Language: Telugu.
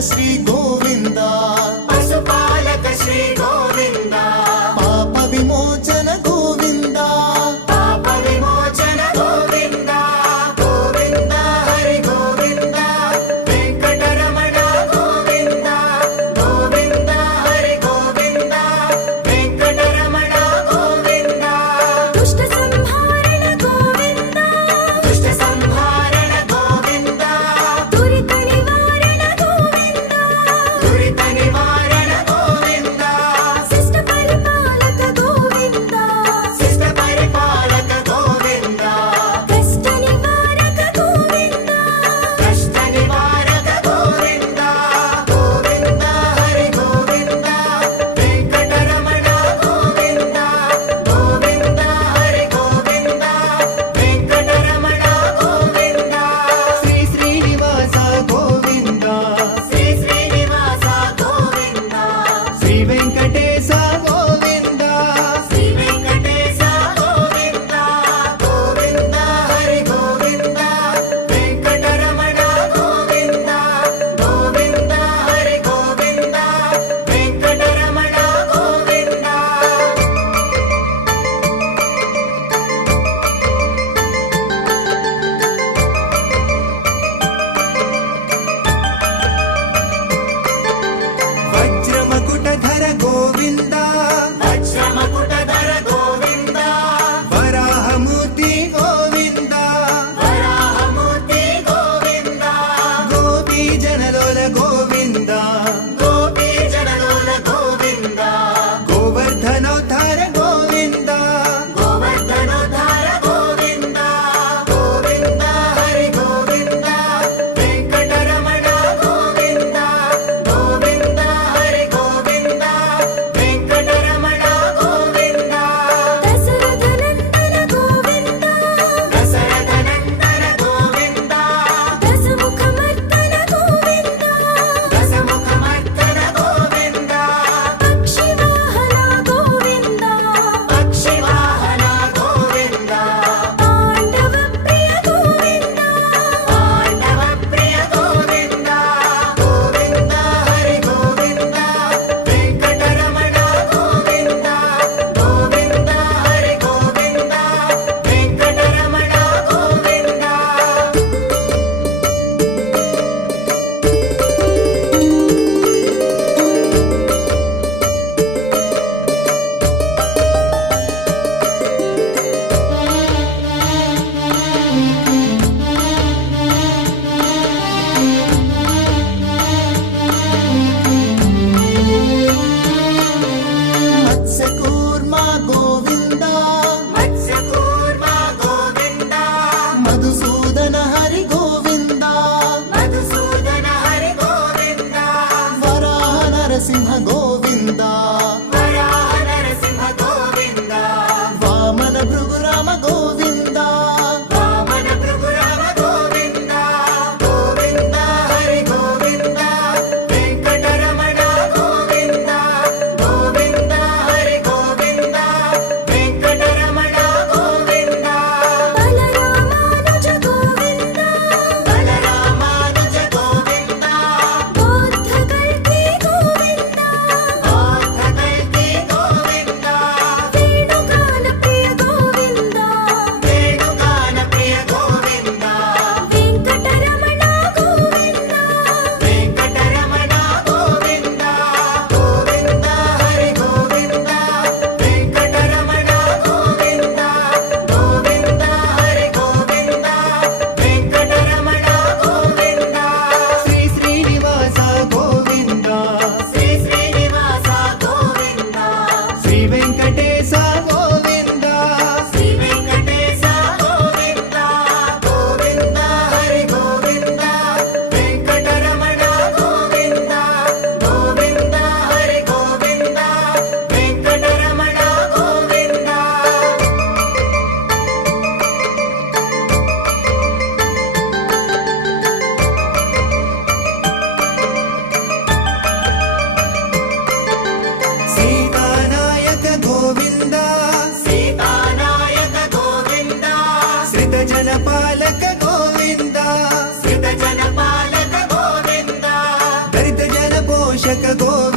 శ్రీ గోవింద పశుపాలక శ్రీ గోవింద పాప విమోచన గోవింద పాప విమోచన గోవింద గోవింద హరి గోవింద వెంకటరమణ గోవింద గోవింద హరి గోవింద వెంకటరమణ గోవింద దుష్ట సంహారణ గోవింద దుష్ట సంహారణ గోవింద దురిత నివారణ గోవింద దురిత నివారణ గోవింద శిష్ట పరిపాలక గోవింద శిష్ట పరిపాలక గోవింద కష్ట నివారక గోవింద కష్ట నివారక గోవింద గోవింద హరి గోవింద వెంకటరమణ గోవింద గోవింద హరి గోవింద వెంకటరమణ గోవింద శ్రీ శ్రీనివాస గోవింద శ్రీ శ్రీనివాస గోవింద శ్రీ వెంకటేశ గోవింద శ్రీ వెంకటేశ గోవింద గోవింద హరి గోవింద వెంకటరమణ గోవింద గోవింద హరి గోవింద వెంకటరమణ గోవింద వజ్రమకుటధర గోవింద వజ్రమకుటధర గోవింద వరాహమూర్తి గోవింద వరాహమూర్తి గోవింద గోపీ జనలోల గోవింద గోపీ జనలోల గోవింద గోవర్ధనోద్ధార గోవింద గోవర్ధనోద్ధార గోవింద గోవింద హరి గోవింద వెంకటరమణ గోవింద గోవింద హరి గోవింద వెంకటరమణ గోవింద దశరథనందన గోవింద దశరథనందన గోవింద దశముఖమర్దన గోవింద దశముఖమర్దన గోవింద పక్షివాహన గోవింద పక్షివాహన గోవింద పాండవ ప్రియ గోవింద పాండవ ప్రియ గోవింద గోవింద హరి గోవింద వెంకటరమణ గోవింద గోవింద హరి గోవింద వెంకటరమణ గోవింద మత్స్యకూర్మ గోవింద మత్స్యకూర్మ గోవింద మధుసూదన హరి గోవింద మధుసూదన హరి గోవింద వరాహ నరసింహ గోవింద వరాహ నరసింహ గోవింద వామన భృగురామ గోవింద వామన భృగురామ గోవింద గోవింద హరి గోవింద వెంకటరమణ గోవింద గోవింద హరి గోవింద వెంకటరమణ గోవింద బలరామానుజ గోవింద బలరామానుజ గోవింద బోద్ధకల్కి గోవింద బోద్ధకల్కి గోవింద వేణుగాన ప్రియ గోవింద వేణుగాన ప్రియ గోవింద వెంకటరమణ గోవింద వెంకటరమణ గోవింద గోవింద హరి గోవింద వెంకటరమణ గోవింద గోవింద హరి గోవింద వెంకటరమణ గోవింద శ్రీ శ్రీనివాస గోవింద శ్రీ శ్రీనివాస గోవింద శ్రీ వెంకటేశ గోవింద శ్రీ వెంకటేశ గోవింద గోవింద హరి గోవింద వెంకటరమణ గోవింద గోవింద హరి గోవింద వెంకటరమణ గోవింద సీతానాయక గోవింద సీతానాయక గోవింద శ్రితజనపాలక గోవింద శ్రితజనపాలక గోవింద రక్షక గోవింద